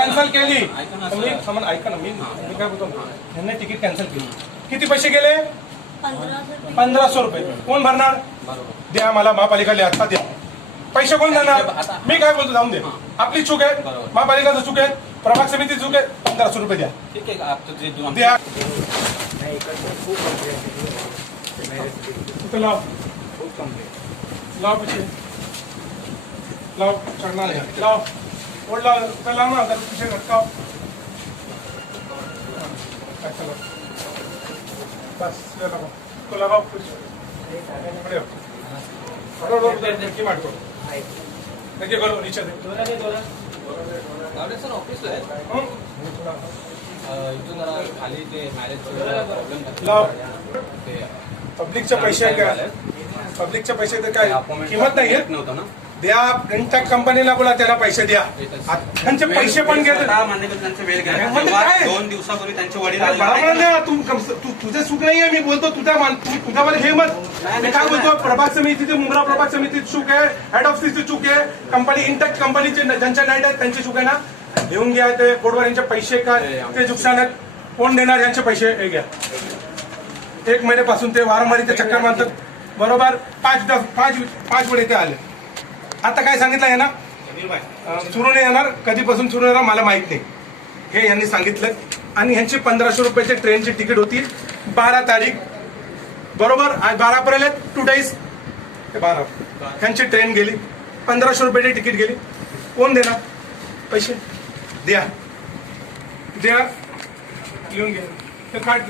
Cancel केली. ऐका ना, मी काय बोलतो, यांनी तिकीट कॅन्सल केली. किती पैसे गेले? 1500 रुपये. कोण भरणार? द्या मला महापालिका आता द्या. पैसे कोण देणार? मी काय बोलतो, जाऊन दे. आपली चूक आहे, महापालिकाचं चूक आहे, प्रभाग समिती चूक आहे. 1500 रुपये द्या. द्या. लाव लाव पिछे लाव, चढ़ना नहीं लाव, और लाव लाव ना, पीछे लटकाओ. चलो बस ये लगाओ, तो लगाओ खड़े हो. देखिए मार को देखिए, करो नीचे दे. सर ऑफिस आहे इथून जरा खाली ते मॅरेज प्रॉब्लेम लाव. पब्लिकचे पैसे काय, पब्लिकचे पैसे तर काय किंमत नाही आहे. नव्हतं ना, द्या. इंटॅक कंपनीला बोला, त्याला पैसे द्या. त्यांचे पैसे पण घेत. त्यांचा वेळ गेला. 2 दिवसापूर्वी त्यांचे वडील तुझे चूक नाही आहे. मी बोलतो तुझ्यामध्ये हे मत. मी काय बोलतो, प्रभाग समितीचे, मुंब्रा प्रभाग समितीची चूक आहे, हेड ऑफिसची चूक आहे, कंपनी इंटॅक कंपनीचे ज्यांच्या नाईट आहेत त्यांची चूक आहे ना. घेऊन घ्या ते कोडवर. यांचे पैसे काय ते नुकसान आहेत, कोण देणार यांचे पैसे? हे घ्या. 1 महिन्यापासून ते वारंवार इथे चक्कर मारतात. बरोबर 5 वेळे ते आले. आता काय सांगितलं आहे ना, सुरू नाही येणार. कधीपासून सुरू येणार मला माहित नाही, हे यांनी सांगितलं. आणि ह्यांची 1500 रुपयाची ट्रेनची तिकीट होती 12 तारीख. बरोबर आज 12 अप्रैल आहे, 2 days. 12 ह्यांची ट्रेन गेली, 1500 रुपयाची तिकीट गेली. कोण देणार पैसे? द्या द्या. लिहून घे ते काढ.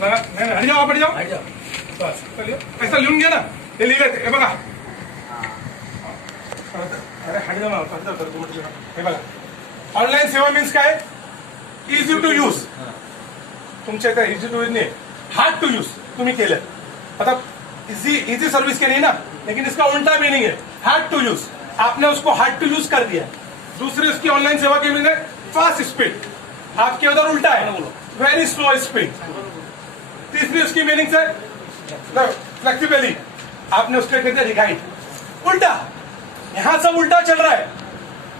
नाही हट जाओ, आपण जाऊ बस. पैसा लिहून घ्या ना. हे लिहिलं हे बघा. अरे हट जाऊ ना. हे बघा, ऑनलाईन सेवा मीन्स काय? Easy to use. तुमच्या इथं इझी टू यूज नाही, हार्ड टू यूज तुम्ही केलं. आता इजी सर्विस के नहीं ना, लेकिन इसका उल्टा मीनिंग है हार्ड टू यूज. आपने उसको हार्ड टू यूज कर दिया. दूसरी उसकी ऑनलाइन सेवा की मीनिंग है फास्ट स्पीड. आपके उधर उल्टा है, वेरी स्लो स्पीड. तीसरी उसकी मीनिंग है फ्लेक्सिबली. आपने उसके कहते रिगाइड. उल्टा, यहाँ सब उल्टा चल रहा है.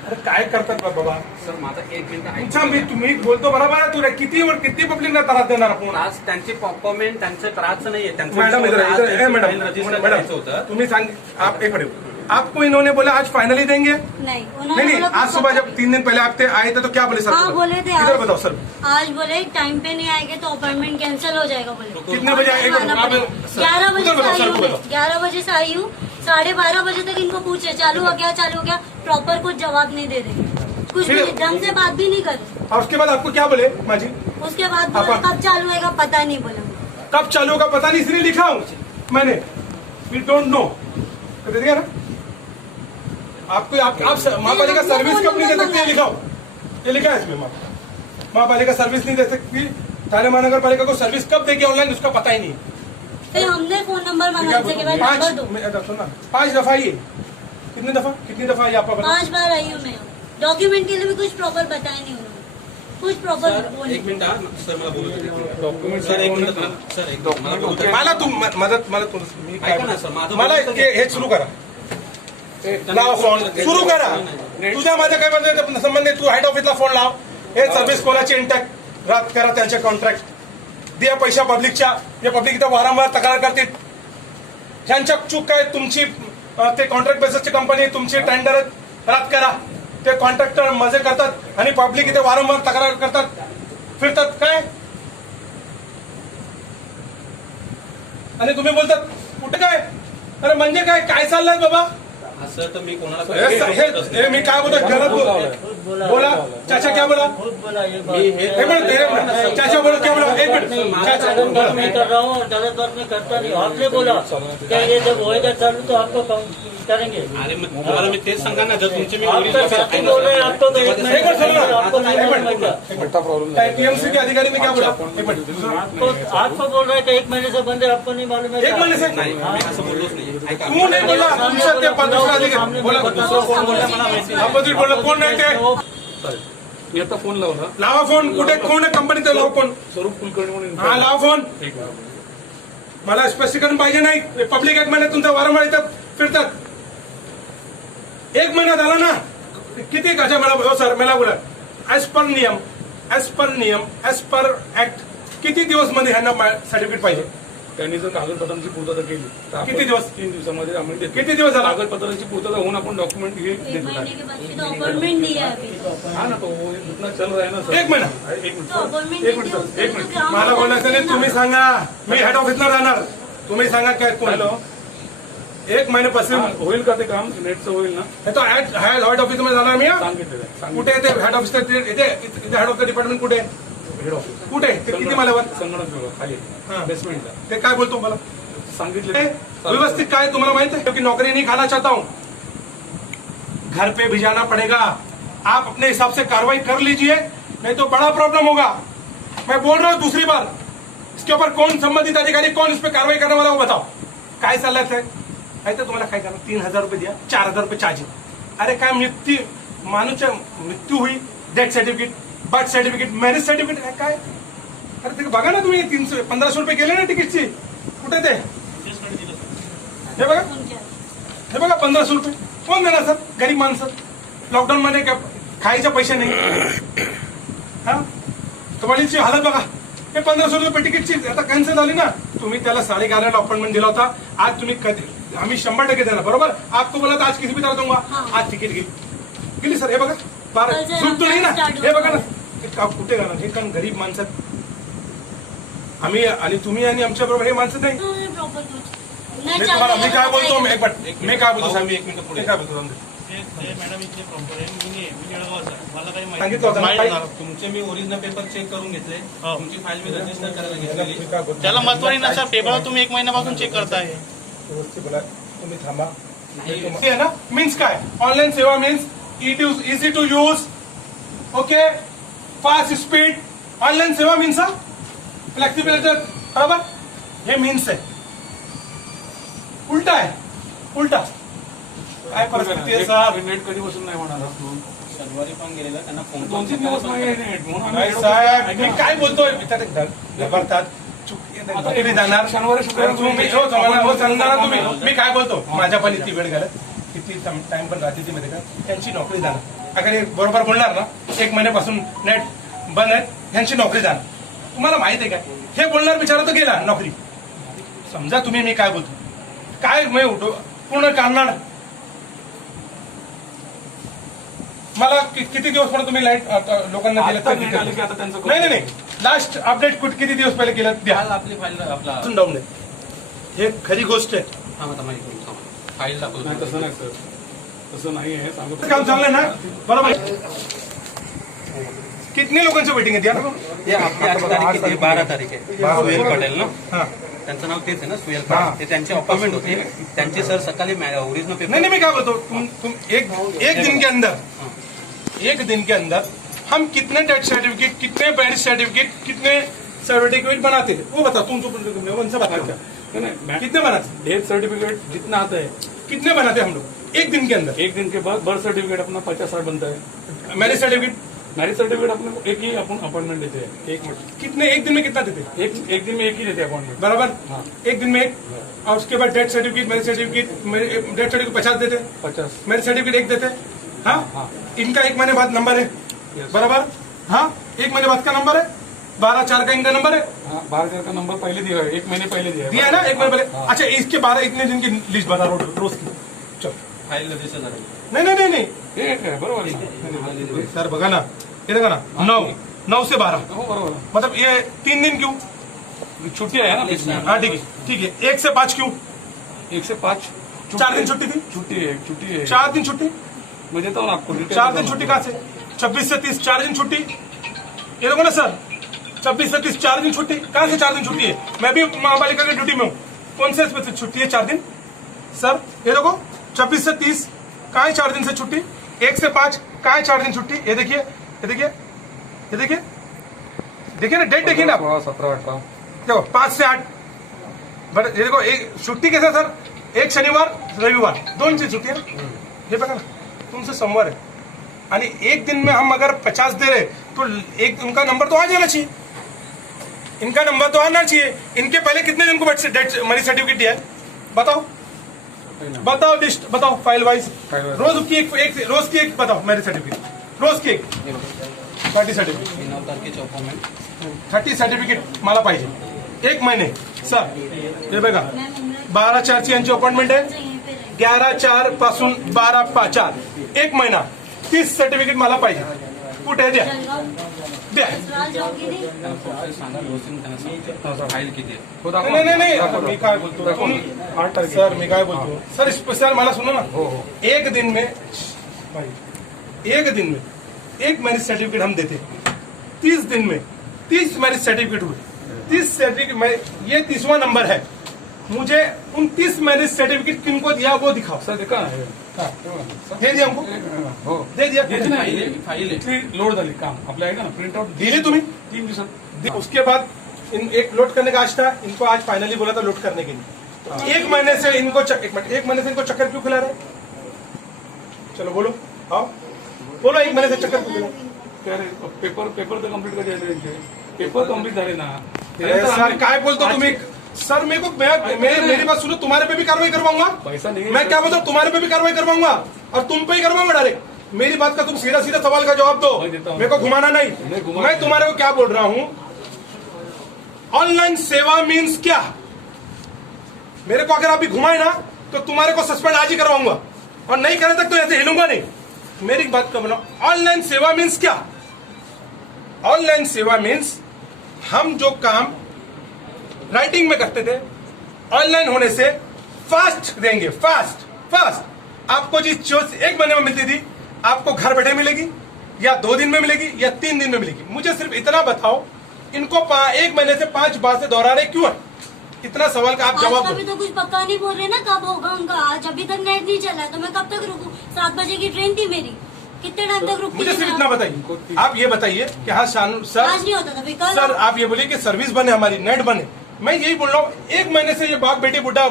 अरे काय करतात बाबा. सर माझा 1 मिनिट अच्छा, मी तुम्ही बोलतो बरोबर आहे. तुला किती पब्लिकला त्रास देणार आपण? आज त्यांची परफॉर्मेंट त्यांचं त्रास नाहीये. मैडम तुम्ही सांग. आप एक मिनट. आपको इन्होंने बोला आज फाइनली देंगे? नहीं. आज सुबह जब 3 दिन पहले आप आए थे तो क्या बोले सर? हाँ बोले थे. इधर बताओ सर. आज बोले टाइम पे नहीं आएंगे तो अपॉइंटमेंट कैंसिल हो जाएगा. बोले कितने बजे आएगा? 11 बजे से आई हूँ. 11 बजे से आई हूँ. 12:30 बजे तक इनको पूछे चालू हो गया, प्रॉपर कुछ जवाब नहीं दे रहे. कुछ भी ढंग से बात भी नहीं कर रहे. और उसके बाद आपको क्या बोले माजी? उसके बाद बोला कब चालू होगा पता नहीं. बोला कब चालू होगा पता नहीं, इसलिए लिखा हूँ मैंने. We don't know. दे दिया ना आपको. आप महापालिका सर्विस कब नहीं दे सकती, लिखा हो. ये लिखा है इसमें. महापालिका सर्विस नहीं दे सकती. थाने महानगर पालिका को सर्विस कब देगी ऑनलाइन उसका पता ही नहीं. फिर हमने फोन नंबर मांगा के बाद नंबर दो. सुना 5 दफा ये. कितनी दफा ये आपका? 5 बार आई हूँ मैं. डॉक्यूमेंट के लिए भी कुछ प्रॉपर बताया नहीं उन्होंने. कुछ प्रॉपर. 1 मिनिट सर मला बोलू दे. Document sir 1 minute sir. एक डॉक्युमेंट मला तू मदत मी काय ना सर. माझं मला हे सुरू करा. लाव फोन सुरू करा. तुझ्या माझ्या काय संबंध नाही. तू हेड ऑफिसला फोन लाव. हे सर्व्हिस कोणाची इंटॅक्ट रद्द करा त्यांचे कॉन्ट्रॅक्ट. द्या पैसा पब्लिकच्या. जे पब्लिक इथं वारंवार तक्रार करतील. ह्यांच्या चूक काय? तुमची ते कॉन्ट्रॅक्ट बेसिसची कंपनी तुमची टेंडर रद्द करा. ते कॉन्ट्रॅक्टर मजे करतात आणि पब्लिक इथे वारंवार तक्रार करतात, फिरतात काय. आणि तुम्ही बोलतात कुठे काय? अरे म्हणजे काय चाललंय बाबा? असं तर मी कोणाला मी काय बोलतो गलत बोला. चाचा क्या बोला? एक मिनट. चाचा बोला क्या बोला? एक मिनट. मैं कर रहा हूँ, गलत बात मैं करता नहीं. आपने बोला क्या ये जब होएगा चालू तो आपको करेंगे. अरे तुम्हाला मी तेच सांगा ना. जर तुमचे मी बोल रहे हैं आपको टीएमसी के अधिकारी ने क्या बोला? आपको बोल रहे हैं कि 1 महीने से बंद है. आपको नहीं मालूम है? 1 महीने से नाही मी असं बोललोच नाही. ऐका तू नाही बोला. तुमचं ते दुसरा अधिकारी बोला. अपोजिट बोला. कोण नाही ते? मी आता फोन लावला. लावा फोन. कुठे कोण आहे कंपनीत? लावा फोन. स्वरूप कुलकर्णी म्हणून. हा लावा फोन. मला स्पष्टीकरण पाहिजे नाही. पब्लिक 1 महिन्यात तुमचा वारंवार इथं फिरतात. 1 महिना झाला ना. किती अच्छा मला हो सर मला बोला ऍज पर नियम ऍज पर ऍक्ट किती दिवस मध्ये ह्यांना सर्टिफिकेट पाहिजे? त्यांनी जर कागदपत्रांची पूर्तता केली तर आपण किती दिवस? 3 दिवसामध्ये आम्ही देतो. किती दिवस झाला? कागदपत्रांची पूर्तता होऊन आपण डॉक्युमेंट हे एक देतो. महीने के बाद फिर तो अपॉइंटमेंट नहीं है अभी। हा ना, तो इतना चल रहा है ना सर. एक महिना. एक मिनिट तो अपॉइंटमेंट एक मिनिट सर, एक मिनिट. मला बोलायचं नाही, तुम्ही सांगा. मी हेड ऑफिसला राहणार, तुम्ही सांगा काय कोण. हॅलो, एक महिन्यापासून होईल का ते काम नेटचं होईल ना? हे तो हेड ऑफिसमध्ये जाणार मी. सांगितलेलं आहे. कुठे येते हेड ऑफिस? इथे हेड ऑफ द डिपार्टमेंट कुठे? हेड ऑफिस कुठे ते किती माल्यावर? संगणक विभाग खाली हा. बेसमेंटला ते काय बोलतो मला सांगितले. व्यवस्थित काय तुम्हाला माहित है कि नौकरी नहीं खाना चाहता हूं, घर पे भिजाना पड़ेगा. आप अपने हिसाब से कार्रवाई कर लीजिए, नहीं तो बड़ा प्रॉब्लम होगा. मैं बोल रहा हूं दूसरी बार, इसके ऊपर कौन संबंधित अधिकारी, कौन इस पे कार्रवाई करने वाला, वो बताओ. काय चाललंय ते? नाही तर तुम्हाला काय करणार? 3,000 रुपये द्या, 4,000 रुपये चार्जिंग. अरे काय माणूसच्या मृत्यू हुई, death certificate, birth certificate, marriage certificate काय? अरे ते बघा ना तुम्ही, 1500 रुपये गेले ना तिकीटची. कुठे ते? हे बघा, हे बघा 1500 रुपये कोण देणार सर? गरीब माणसं लॉकडाऊन मध्ये खायचे पैसे नाही. हा तुम्हालीची हालत बघा. हे 1500 रुपये तिकीटची आता कॅन्सल झाली ना. तुम्ही त्याला 11:30 अपॉइंटमेंट दिला होता. आज तुम्ही कधी आम्ही 100% देणार बरोबर. आपको बोला आज किसी भी तरह दूंगा. आज तिकीट गेली सर. हे बघा बारा सूट तो नाही ना. हे बघा ना कुठे जाणार हे कारण गरीब माणसं आम्ही आणि तुम्ही आणि आमच्या बरोबर हे माणसं नाही. मी काय बोलतो मी काय बोलतो साहेब, एक मिनिट पुढे काय बोलतो मॅडम इथले प्रॉपर आहे. मी निळगावचा. मला काही सांगितलं होतं ना. माहिती तुमचे मी ओरिजिनल पेपर चेक करून घेतले. तुमची फाईल मी रजिस्टर करायला घेतलेली. त्याला महत्व नाही ना सर. पेपर तुम्ही 1 महिन्यापासून चेक करताय. व्यवस्थित बोला तुम्ही थांबा. हे आहे ना मीन्स काय? ऑनलाईन सेवा means easy to use, okay, fast speed. Online सेवा मीन्स फ्लेक्सिबिलिटी बरोबर. हे मीन्स आहे. उलटा आहे, उलटा काय परिस्थिती आहे सर? नेट कधीपासून नाही होणार. शनिवारी पण गेलेला त्यांना फोन 2-3 दिवस नाही आहे नेट म्हणून नाही आम्ही साहेब मी काय बोलतोय घबरतात. चुकी जाणार शनिवारी तुम्ही सांगणार ना तुम्ही. मी काय बोलतो माझ्या पण इतकी वेळ घालत किती टाइम पण राहते ती मध्ये का त्यांची नोकरी जाणार. अगर हे बरोबर बोलणार ना 1 महिन्यापासून नेट बंद आहे यांची नोकरी जाणार. तुम्हाला माहित आहे काय हे बोलणार बिचारा तर गेला नोकरी. समजा तुम्ही मी काय बोलतो काय मी उठो पूर्ण काढणार. मला किती दिवस पण तुम्ही लाईट लोकांना आता दिलं नाही आलं की आता त्यांचं करू. नाही लास्ट अपडेट किती दिवस पहिले केलं द्या. काल आपली फाईल आपला डाऊन आहे. हे खरी गोष्ट आहे. फाईल नाही दाखवतो. तसं नाही सर, तसं नाही आहे सांगतो. काम चाललंय ना बरोबर. कितने लोकांचं वेटिंग आहे द्या ना. हे आपली आज तारीख किती आहे? 12 तारीख आहे. सुहेल पटेल ना, हा. त्यांचं नाव तेच आहे ना, सुहेल हा. पटेल. ते त्यांची अपॉइंटमेंट होती. त्यांचे सर सकाळी ओरिजिनल पेपर. नहीं मैं क्या बोलता हूँ तुम एक दिन के अंदर हम कितने डेथ सर्टिफिकेट, कितने मैरिज सर्टिफिकेट, कितने सर्टिफिकेट बनाते हैं वो बताओ. तुम उनसे बात करते नहीं, नहीं, कितने बनाते, डेथ सर्टिफिकेट जितना आता है कितने बनाते हम लोग एक दिन के अंदर. 1 दिन के बाद बर्थ सर्टिफिकेट अपना 50-60 बनता है. मैरिज सर्टिफिकेट मैरिज सर्टिफिकेट अपने को एक ही अपन अपॉइंटमेंट देते हैं. एक मिनट, कितने एक दिन में कितना देते एक दिन में एक ही देते हैं अपॉइंटमेंट. बराबर. हाँ. एक दिन में एक. और उसके बाद death certificate, marriage certificate, death certificate 50 देते, 50. मैरिज सर्टिफिकेट 1 देते. हाँ हाँ. इनका 1 महीने बाद नंबर है Yes. बराबर. हाँ 1 महीने बाद का नंबर है. 12/4 का इनका नंबर है. हाँ, 12 का नंबर पहले दिया है, 1 महीने पहले दिया है. दिया है ना 1 महीने पहले. हाँ. अच्छा इसके 12 इतने दिन की लिस्ट बता रोज की. चलो फाईल रजिस्टर झाली. नहीं एक है बरोबर आहे. सर बघा ना ये देखा ना 9 से 12 हो बरोबर आहे. मतलब ये 3 दिन क्यों. छुट्टी आहे ना बीच में. हाँ ठीक है 1 से 5 क्यों. 1 से 5 4 दिन छुट्टी थी. छुट्टी है 4 दिन छुट्टी. मैं देता हूँ आपको. 4 दिन छुट्टी कहाँ से. 26 से 30 4 दिन छुट्टी. ये देखो ना सर 26 से 30 4 दिन छुट्टी. कहाँ से 4 दिन छुट्टी है. मैं भी महापालिका की ड्यूटी में हूँ. कौन से इसमें छुट्टी है 4 दिन सर. ये देखो 26 से 30 कहाँ है 4 दिन से छुट्टी. 1 से 5 कहाँ है 4 दिन छुट्टी. ये देखिए देखिए ना डेट देखिए ना. 17-18 देखो 5 से 8. बट ये देखो एक छुट्टी कैसे सर. एक शनिवार रविवार 2 ची छुट्टी है. हे बघा ना तुमसे सोमवार है आणि 1 दिन में हम अगर 50 दे रहे तो एक उनका नंबर तो आ जाना चाहिए. इनका नंबर तो आना चाहिए. इनके पहले कितने दिन को डेथ मैरिज सर्टिफिकेट दिया है बताओ. बताओ लिस्ट, बताओ फाइल वाइज, File wise. रोज की एक रोज की एक बताओ मैरिज सर्टिफिकेट, रोज की एक 30 सर्टिफिकेट, 9 तारखेचे अपॉइंटमेंट 30 सर्टिफिकेट मला पाहिजे 1 महिने. सर हे बघा 12/4 यांची अपॉइंटमेंट आहे, 11/4 पासून 12/4 1 महिना 30 सर्टिफिकेट मला पाहिजे. कुठे आहे? द्या द्या. ससुराल जाऊंगी नहीं. सांगा व्यवस्थित त्यांना सांगा फाईल किती आहे. नाही मी काय बोलतो तुम्ही 8 तारीख सर, मैं क्या बोलता हूँ सर, सर मला सुनो ना. हो. एक दिन में एक मैरिज सर्टिफिकेट हम देते, 30 दिन में 30 मैरिज सर्टिफिकेट हुए. 30 सर्टिफिकेट में ये 30वां नंबर है. मुझे उन 30 मैरिज सर्टिफिकेट किनको दिया वो दिखाओ. सर देखा ना हे. हाँ. सर, दे दिया हमको, हो दे दिया. येते ना, फाईल आहे, फाईल आहे. इथली लोड झाली काम आपल्या आहे का ना प्रिंट आउट दिली तुम्ही. 3 दिवसात. उसके बाद एक लोड करने का आज था, इनको आज फाइनली बोला था लोड करने के लिए. 1 महीने से इनको 1 महीने से इनको चक्कर क्यों खिला रहे? चलो बोलो, आओ बोलो, 1 महीने से चक्कर क्यों खिला रहे? पेपर तर कम्प्लीट कधी आले त्यांचे. पेपर कम्प्लीट झाले ना. अरे सर काय बोलतो तुम्ही? सर मेरे को मेरी बात सुनो, तुम्हारे पे भी कार्रवाई करवाऊंगा. पैसा नहीं है. मैं क्या बोलता हूँ, तुम्हारे पे भी कार्रवाई करवाऊंगा और तुम पे ही करवाऊंगा डायरेक्ट. मेरी बात का तुम सीधा सीधा सवाल का जवाब दो, मैं देता हूँ. मेरे को घुमाना नहीं. नहीं घुमा. मैं तुम्हारे को क्या बोल रहा हूँ, ऑनलाइन सेवा मीन्स क्या? मेरे को अगर अभी घुमाए ना तो तुम्हारे को सस्पेंड आज ही करवाऊंगा और नहीं करे तक तो ऐसे हिलूंगा नहीं. मेरी बात का बोलो, ऑनलाइन सेवा मीन्स क्या? ऑनलाइन सेवा मीन्स हम जो काम राइटिंग में करते थे, ऑनलाइन होने से फास्ट देंगे. फास्ट आपको जिस चीज 1 महीने में मिलती थी आपको घर बैठे मिलेगी, या 2 दिन में मिलेगी, या 3 दिन में मिलेगी. मुझे सिर्फ इतना बताओ, इनको 1 महीने से 5 बार से दोहरा रहे क्यों है? इतना सवाल का आप आज जवाब का दो. भी तो कुछ पक्का नहीं बोल रहे ना कब होगा उनका. आज अभी तक नेट नहीं चला है तो मैं कब तक रुकूं? 7 बजे की ट्रेन थी मेरी, कितने टाइम तक रुकती मुझे थी सिर्फ मैं? इतना बताइए, आप ये बताइए कि हाँ शानू आज सर, नहीं होता था फिर कल सर आप ये बोलिए कि सर्विस बने, हमारी नेट बने. मैं यही बोल रहा हूँ, 1 महीने से ये बाप बेटी बुढ़ा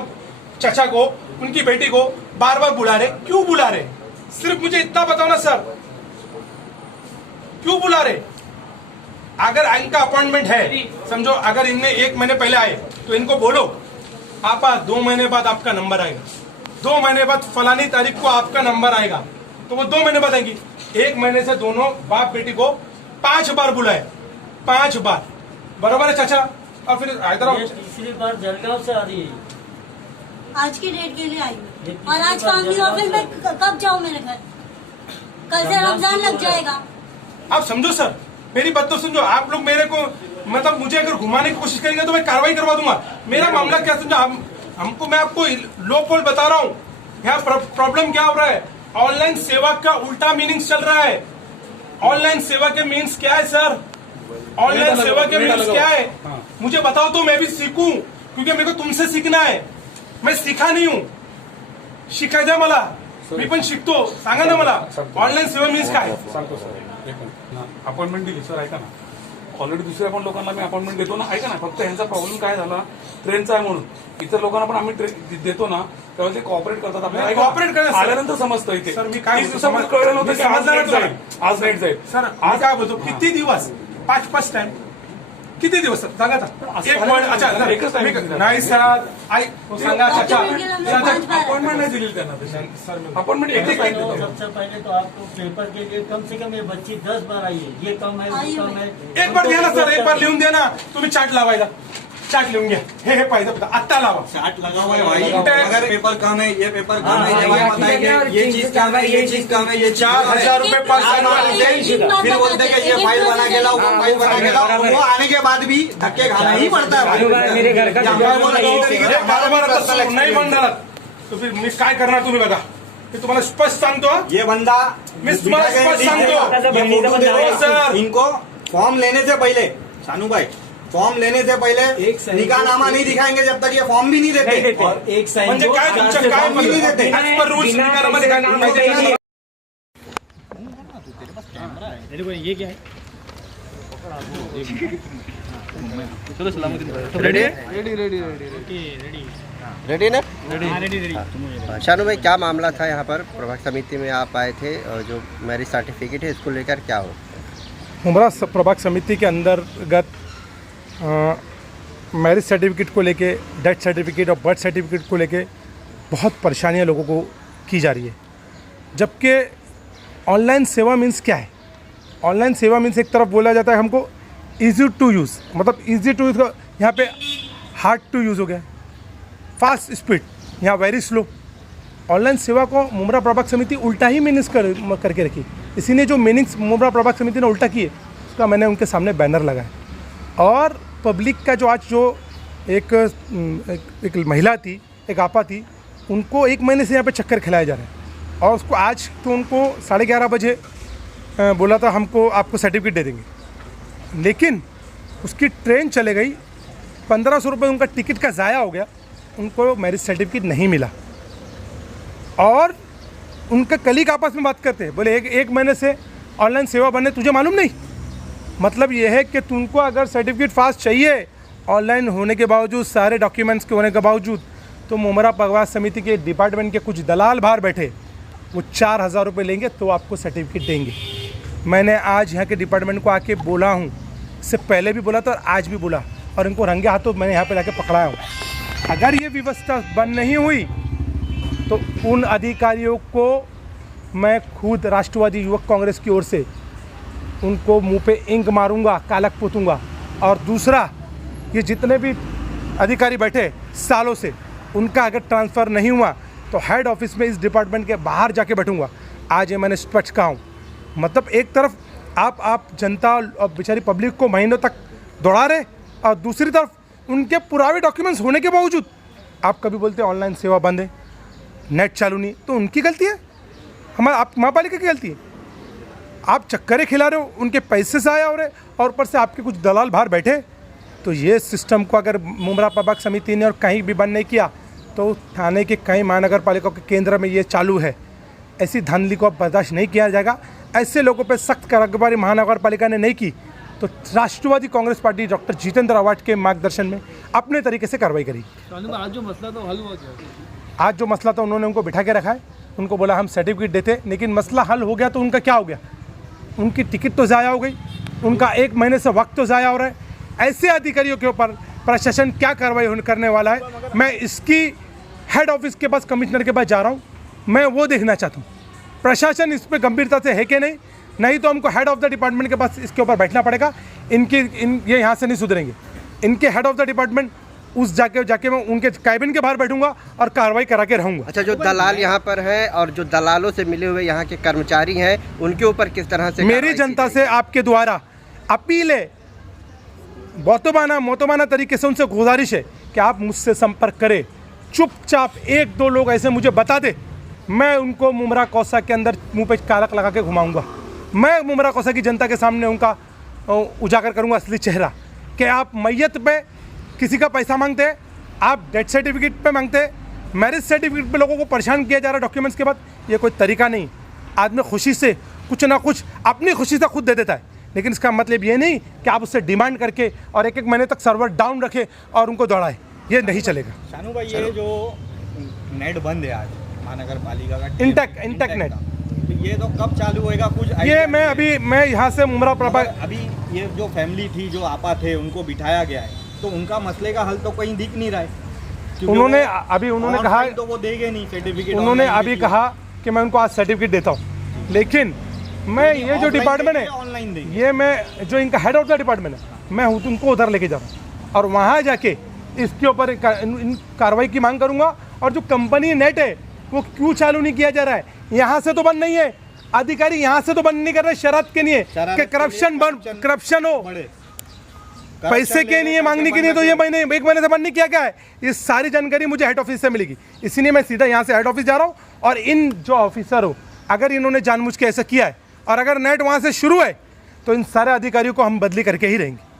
चाचा को, उनकी बेटी को बार बार बुला रहे. क्यों बुला रहे? सिर्फ मुझे इतना बताओ ना सर, क्यों बुला रहे? अगर इनका अपॉइंटमेंट है, समझो अगर इनने 1 महीने पहले आए तो इनको बोलो आपा 2 महीने बाद आपका नंबर आएगा, 2 महीने बाद फलानी तारीख को आपका नंबर आएगा, तो वो 2 महीने बाद आएंगी. 1 महीने से दोनों बाप बेटी को 5 बार बुलाए, 5 बार. बराबर है चाचा? और फिर हैदराबाद ये तीसरी बार जलगांव से आ रही है. आज की डेट के लिए आई हूँ और आज काम नहीं हुआ, फिर मैं कब जाऊँ मेरे घर? कल से रमजान लग जाएगा. आप समझो सर, मेरी बात तो समझो. आप लोग मेरे को मतलब मुझे अगर घुमाने की कोशिश करेंगे तो मैं कार्रवाई करवा दूंगा. मेरा मामला क्या समझो, हमको मैं आपको लो पोल बता रहा हूँ. यहाँ प्रॉब्लम क्या हो रहा है, ऑनलाइन सेवा का उल्टा मीनिंग चल रहा है. ऑनलाइन सेवा के मीन्स क्या है सर? ऑनलाइन सेवा के मीन्स क्या है? मुझे बताओ तो मैं भी सीखूं, क्योंकि मेरे को तुमसे सीखना है. मैं सीखा नहीं हूँ, शिकायचं मला, मी पण शिकतो. सांगा ना मला ऑनलाइन सेवा मीन्स काय? सांगतो सर. अपॉइंटमेंट दिली सर, ऐका ना. ऑलरेडी दुसऱ्या पण लोकांना मी अपॉइंटमेंट देतो ना. ऐका ना, फक्त ह्यांचा प्रॉब्लेम काय झाला, ट्रेनचा आहे म्हणून. इतर लोकांना पण आम्ही देतो ना, तेव्हा ते कॉपरेट करतात. आपल्याला कॉपरेट करतात सर. आल्यानंतर समजतं इथे. सर, मी काय 30 दिवसामध्ये कळलं नव्हतं की आज नाईट जाईल, आज नाईट जाईल. सर आज काय बोलतो, किती दिवस? 5 टाइम किती दिवस सांगा आता. असं एक झालं पॉईंट. अच्छा नाही. एकच time मी- दिला. नाही सर, सांगा चाचा. अपॉइंटमेंट नाही दिली त्यांना. सर अपॉइंटमेंट एकच टाइम देतो. सबसे पहले तो आपको पेपर के लिए कम से कम ये बच्ची 10 बार आई है. ये कम है, आई वो कम है. एक बार द्या ना सर, एक बार लिहून द्या ना. तुम्ही चार्ट लावायला, चार्ट लिहून घ्या. हे पाहिजे आत्ता लावा. चार्ट लगा हुआ है भाई. इंटर- अगर पेपर कम है, ये पेपर कम है, ये भाई बताएंगे ये चीज कम है, ये चीज कम है, ये 4,000 रुपए पर फिर बोलते हैं कि ये फाइल बना के लाओ, वो फाइल बना के लाओ. वो आने के बाद भी धक्के खाना ही पड़ता है भाई. मेरे घर का बरोबर नाही म्हणणार तो फिर मी काय करणार तुम्ही बघा. मी तुम्हाला स्पष्ट सांगतो, ये बंदा मी तुम्हाला स्पष्ट सांगतो. ये फोटो दे हो सर, इनको फॉर्म लेने से पहले, शानू भाई फॉर्म लेने से पहले निकाहनामा नहीं दिखाएंगे जब तक ये फॉर्म भी नहीं देते. और एक साइन म्हणजे काय तुमच्या काय फॉर्म भी नहीं देते. ऍज पर रूल्स निकालामध्ये काय माहिती आहे का? ये क्या है? रेडी ना? शानू भाई, क्या मामला था यहाँ पर? प्रभाग समिति में आप आए थे और जो मैरिज सर्टिफिकेट है इसको लेकर क्या हो? मुमरा प्रभाग समिति के अंतर्गत मैरिज सर्टिफिकेट को लेके, डेथ सर्टिफिकेट और बर्थ सर्टिफिकेट को लेके बहुत परेशानियां लोगों को की जा रही है। जबकि ऑनलाइन सेवा मीन्स क्या है? ऑनलाइन सेवा मीन्स एक तरफ बोला जाता है हमको ईजी टू यूज़, मतलब ईजी टू यूज़, यहाँ पे हार्ड टू यूज़ हो गया, फास्ट स्पीड, यहाँ वेरी स्लो। ऑनलाइन सेवा को मुमरा प्रभाग समिति उल्टा ही मीनिंग्स करके रखी। इसी ने जो मीनिंग्स मुमरा प्रभाग समिति ने उल्टा किए उसका मैंने उनके सामने बैनर लगाया। और पब्लिक का जो आज जो एक महिला थी, एक आपा थी, उनको 1 महीने से यहाँ पे चक्कर खिलाया जा रहा है। और उसको आज तो उनको 11:30 बजे बोला था हमको आपको सर्टिफिकेट दे देंगे, लेकिन उसकी ट्रेन चले गई, 1500 रुपये उनका टिकट का ज़ाया हो गया, उनको मैरिज सर्टिफिकेट नहीं मिला। और उनका कलीग आपस में बात करते हैं, बोले एक महीने से ऑनलाइन सेवा बंद है, तुझे मालूम नहीं? मतलब ये है कि तुमको अगर सर्टिफिकेट फास्ट चाहिए ऑनलाइन होने के बावजूद, सारे डॉक्यूमेंट्स के होने के बावजूद, तो मुमरा प्रभाग समिति के डिपार्टमेंट के कुछ दलाल बाहर बैठे, वो 4000 रुपये लेंगे तो आपको सर्टिफिकेट देंगे। मैंने आज यहाँ के डिपार्टमेंट को आके बोला हूँ, इससे पहले भी बोला था और आज भी बोला, और इनको रंगे हाथों मैंने यहाँ पे जाके पकड़ाया हूँ। अगर ये व्यवस्था बंद नहीं हुई तो उन अधिकारियों को मैं खुद राष्ट्रवादी युवक कांग्रेस की ओर से उनको मुंह पे इंक मारूंगा, कालक पोतूंगा। और दूसरा, ये जितने भी अधिकारी बैठे सालों से, उनका अगर ट्रांसफ़र नहीं हुआ तो हेड ऑफिस में इस डिपार्टमेंट के बाहर जाके बैठूंगा। आज ये मैंने स्पष्ट कहा हूँ। मतलब एक तरफ आप जनता और बेचारी पब्लिक को महीनों तक दौड़ा रहे, और दूसरी तरफ उनके पुराने डॉक्यूमेंट्स होने के बावजूद आप कभी बोलते हैं ऑनलाइन सेवा बंद है, नेट चालू नहीं, तो उनकी गलती है, आप महापालिका की गलती है। आप चक्करे खिला रहे हो, उनके पैसे से आया हो रहे, और ऊपर से आपके कुछ दलाल बाहर बैठे। तो ये सिस्टम को अगर मुमरा प्रभाग समिति ने और कहीं भी बंद नहीं किया तो थाने के कई महानगर पालिका के केंद्र में ये चालू है। ऐसी धांधली को अब बर्दाश्त नहीं किया जाएगा। ऐसे लोगों पर सख्त कार्रवाई महानगर पालिका ने नहीं की तो राष्ट्रवादी कांग्रेस पार्टी डॉक्टर जितेंद्र आवाड के मार्गदर्शन में अपने तरीके से कार्रवाई करेगी। आज जो मसला था हल हुआ क्या? आज जो मसला था उन्होंने उनको बिठा के रखा है, उनको बोला हम सर्टिफिकेट देते, लेकिन मसला हल हो गया तो उनका क्या हो गया? उनकी टिकट तो ज़ाया हो गई, उनका 1 महीने से वक्त तो ज़ाया हो रहा है। ऐसे अधिकारियों के ऊपर प्रशासन क्या कार्रवाई करने वाला है, मैं इसकी हेड ऑफिस के पास, कमिश्नर के पास जा रहा हूँ, मैं वो देखना चाहता हूँ प्रशासन इस पर गंभीरता से है कि नहीं तो हमको head of the department K pass इसके ऊपर बैठना पड़ेगा। ये यहाँ से नहीं सुधरेंगे। इनके हेड ऑफ द डिपार्टमेंट उस जाके मैं उनके कैबिन के बाहर बैठूंगा और कार्रवाई करा के रहूँगा। अच्छा, जो दलाल यहाँ पर है और जो दलालों से मिले हुए यहाँ के कर्मचारी हैं, उनके ऊपर किस तरह से? मेरी जनता से आपके द्वारा अपील है, मोतबाना तरीके से उनसे गुजारिश है कि आप मुझसे संपर्क करें। चुपचाप 1-2 लोग ऐसे मुझे बता दे, मैं उनको मुमरा कौसा के अंदर मुंह पे कालक लगा के घुमाऊंगा। मैं मुमरा कौसा की जनता के सामने उनका उजागर करूंगा असली चेहरा कि आप मैयत पे किसी का पैसा मांगते हैं, आप डेथ सर्टिफिकेट पे मांगते हैं, मैरिज सर्टिफिकेट पे लोगों को परेशान किया जा रहा है डॉक्यूमेंट्स के बाद। ये कोई तरीका नहीं। आदमी खुशी से कुछ ना कुछ अपनी खुशी से खुद दे देता है, लेकिन इसका मतलब ये नहीं कि आप उससे डिमांड करके और 1-1 महीने तक सर्वर डाउन रखे और उनको दौड़ाए। ये नहीं चलेगा। शानू भाई, ये जो नेट बंद है आज महानगर पालिका का, इंटेक नेट, तो ये तो कब चालू होएगा कुछ? ये मैं यहाँ से मुमरा प्रभाग, अभी ये जो फैमिली थी, जो आपा थे, उनको बिठाया गया है, तो उनका मसले का हल तो कहीं दिख नहीं रहा है। उन्होंने कहा, तो वो देंगे नहीं सर्टिफिकेट। उन्होंने अभी कहा कि मैं उनको आज सर्टिफिकेट देता हूँ, लेकिन मैं ये जो डिपार्टमेंट है, ऑनलाइन देंगे। ये मैं जो इनका हेड ऑफ द डिपार्टमेंट है, मैं उनको उधर लेके जा रहा हूँ और वहाँ जाके इसके ऊपर इन कार्रवाई की मांग करूँगा। और जो कंपनी नेट है वो क्यों चालू नहीं किया जा रहा है? यहाँ से तो बंद नहीं है, अधिकारी यहाँ से तो बंद नहीं कर रहे शरारत के लिए कि करप्शन हो, पैसे के लिए मांगने के लिए। तो ये 1 महीने से बंद नहीं किया गया है। ये सारी जानकारी मुझे हेड ऑफिस से मिलेगी, इसीलिए मैं सीधा यहाँ से हेड ऑफिस जा रहा हूँ। और इन जो ऑफिसर हो, अगर इन्होंने जानबूझ के ऐसा किया है और अगर नेट वहाँ से शुरू है तो इन सारे अधिकारियों को हम बदली करके ही रहेंगे।